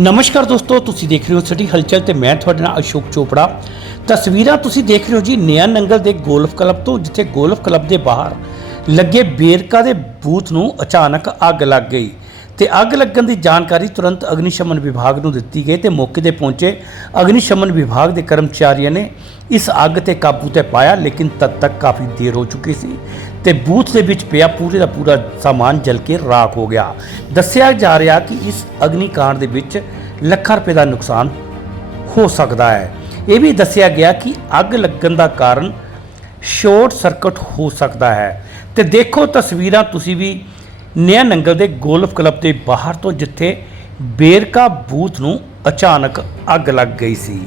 ਨਮਸਕਾਰ ਦੋਸਤੋ, ਤੁਸੀਂ ਦੇਖ ਰਹੇ ਹੋ ਸਿਟੀ ਹਲਚਲ ਤੇ ਮੈਂ ਤੁਹਾਡੇ ਨਾਲ ਅਸ਼ੋਕ ਚੋਪੜਾ। ਤਸਵੀਰਾਂ ਤੁਸੀਂ ਦੇਖ ਰਹੇ ਹੋ ਜੀ ਨਿਆ ਨੰਗਲ ਦੇ ਗੋਲਫ ਕਲੱਬ ਤੋਂ, ਜਿੱਥੇ ਗੋਲਫ ਕਲੱਬ ਦੇ ਬਾਹਰ ਲੱਗੇ ਵੇਰਕਾ ਦੇ ਬੂਥ ਨੂੰ ਅਚਾਨਕ ਅੱਗ ਲੱਗ ਗਈ ਤੇ ਅੱਗ ਲੱਗਣ ਦੀ ਜਾਣਕਾਰੀ ਤੁਰੰਤ ਅਗਨੀਸ਼ਮਨ ਵਿਭਾਗ ਨੂੰ ਦਿੱਤੀ ਗਈ ਤੇ ਮੌਕੇ ਤੇ ਪਹੁੰਚੇ ਅਗਨੀਸ਼ਮਨ ਵਿਭਾਗ ਦੇ ਕਰਮਚਾਰੀਆਂ ਨੇ ਇਸ ਅੱਗ ਤੇ ਕਾਬੂ ਤੇ ਪਾਇਆ, ਲੇਕਿਨ ਤਦ ਤੱਕ ਕਾਫੀ ਦੇਰ ਹੋ ਚੁੱਕੀ ਸੀ ਤੇ ਬੂਥ ਦੇ ਵਿੱਚ ਪਿਆ ਪੂਰੇ ਦਾ ਪੂਰਾ ਸਾਮਾਨ ਜਲ ਕੇ ਰਾਖ ਹੋ ਗਿਆ। ਦੱਸਿਆ ਜਾ ਰਿਹਾ ਕਿ ਇਸ ਅਗਨੀਕਾਂਡ ਦੇ ਵਿੱਚ ਲੱਖਾਂ ਰੁਪਏ ਦਾ ਨੁਕਸਾਨ ਹੋ ਸਕਦਾ ਹੈ। ਇਹ ਵੀ ਦੱਸਿਆ ਗਿਆ ਕਿ ਅੱਗ ਲੱਗਣ ਦਾ ਕਾਰਨ ਸ਼ਾਰਟ ਸਰਕਟ ਹੋ ਸਕਦਾ ਹੈ। ਤੇ ਦੇਖੋ ਤਸਵੀਰਾਂ ਤੁਸੀਂ ਵੀ ਨਿਆ ਨੰਗਲ ਦੇ ਗੋਲਫ ਕਲੱਬ ਦੇ ਬਾਹਰ ਤੋਂ, ਜਿੱਥੇ ਵੇਰਕਾ ਬੂਥ ਨੂੰ ਅਚਾਨਕ ਅੱਗ ਲੱਗ ਗਈ ਸੀ।